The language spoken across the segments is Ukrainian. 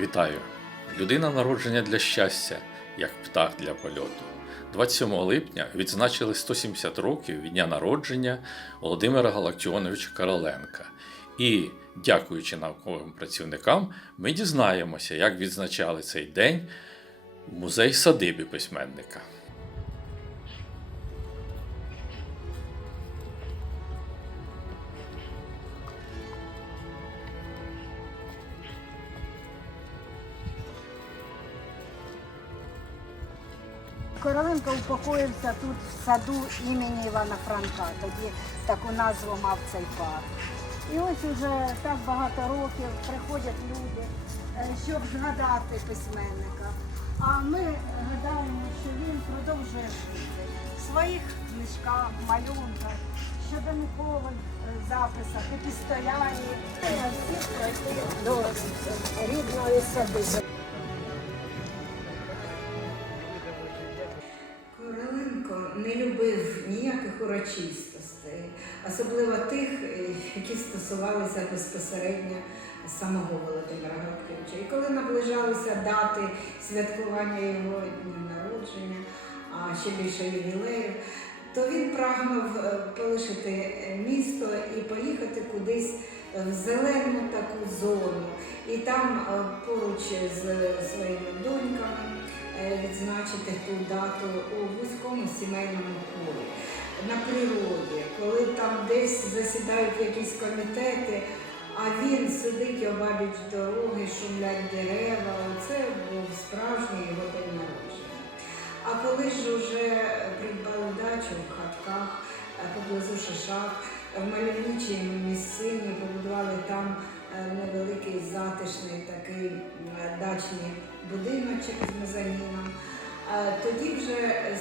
Вітаю! Людина народження для щастя, як птах для польоту. 27 липня відзначили 170 років від дня народження Володимира Галактіоновича Короленка. І, дякуючи науковим працівникам, ми дізнаємося, як відзначали цей день в музей садибі письменника. Короленко упокоївся тут в саду імені Івана Франка. Тоді таку назву мав цей парк. І ось уже так багато років приходять люди, е, щоб згадати письменника. А ми гадаємо, що він продовжує жити в своїх книжках, малюнках, щоденникових е, записах, епістолярі. Всіх пройти до рідної садиби. Не любив ніяких урочистостей, особливо тих, е, які стосувалися безпосередньо самого Володимира Грабкевича. І коли наближалися дати святкування його дня народження, а ще більше ювілею, то він прагнув е, полишити місто і поїхати кудись в зелену таку зону. І там е, поруч з своїми доньками відзначити ту дату у вузькому сімейному колі. На природі, коли там десь засідають якісь комітети, а він сидить обабіч дороги, шумлять дерева. Оце був справжній його день народження. А коли ж уже придбали дачу в хатках е, поблизу Шишак, в мальовничій місцині побудували там е, невеликий е, дачний будиночок з мезоніном. Тоді вже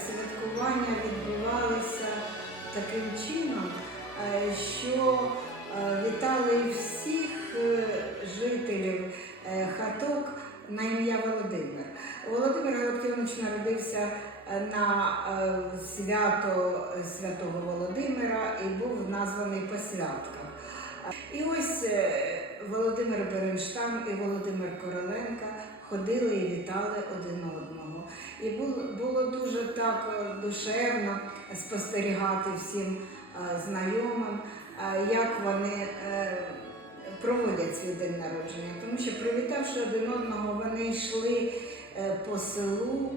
святкування відбувалися таким чином, е, що е, вітали всіх е, жителів хаток на ім'я Володимир. Володимир Галактіонович народився на свято святого Володимира і був названий по святках. І ось Володимир Беренштам і Володимир Короленко ходили і вітали один одного. І було, дуже так е, душевно спостерігати всім е, знайомим, е, як вони проводять свій день народження. Тому що, привітавши один одного, вони йшли по селу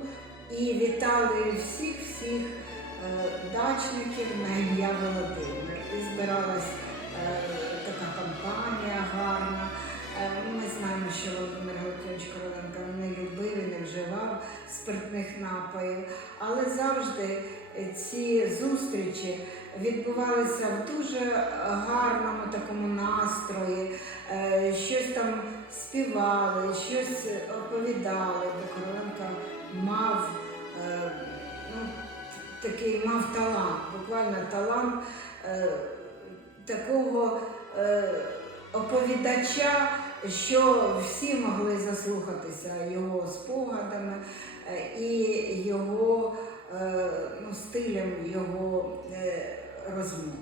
і вітали всіх-всіх дачників на ім'я Володимир. І збиралась вживав спиртних напоїв, але завжди ці зустрічі відбувалися в дуже гарному такому настрої, Е, щось там співали, щось оповідали, бо мав е, ну, такий мав талант, буквально талант е, такого оповідача, що всі могли заслухатися його спогадами е, і його е, ну, стилем його е, розмов.